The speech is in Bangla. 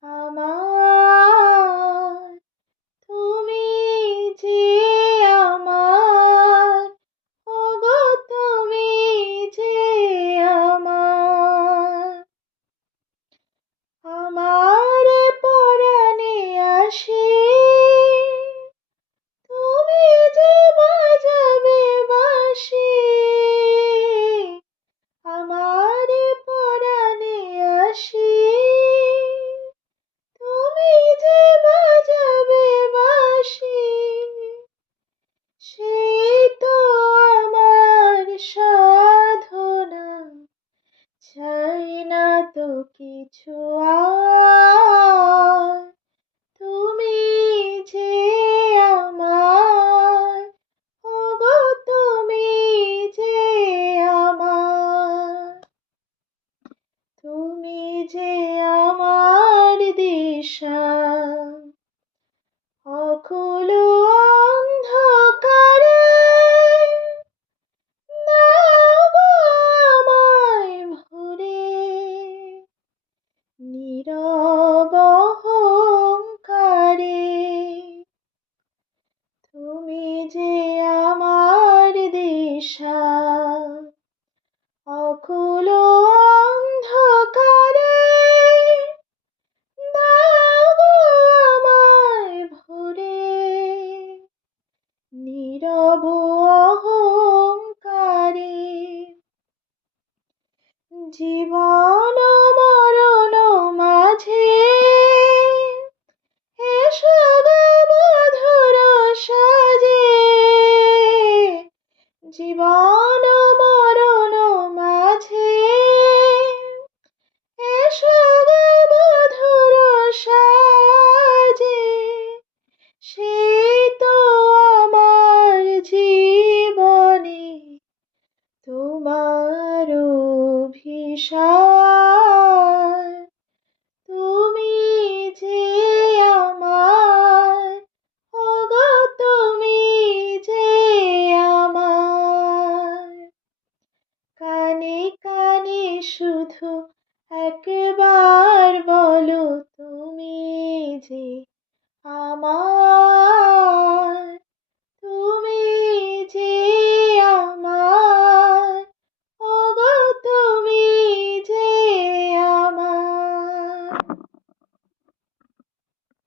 阿毛 কিছু আর সব অহংকারী। জীবন মরণ মাঝে হে সবধুর সাজে। জীবন সার তুমি যে আমার, ওগো তুমি যে আমার। কানে কানে শুধু একবার বলো তুমি যে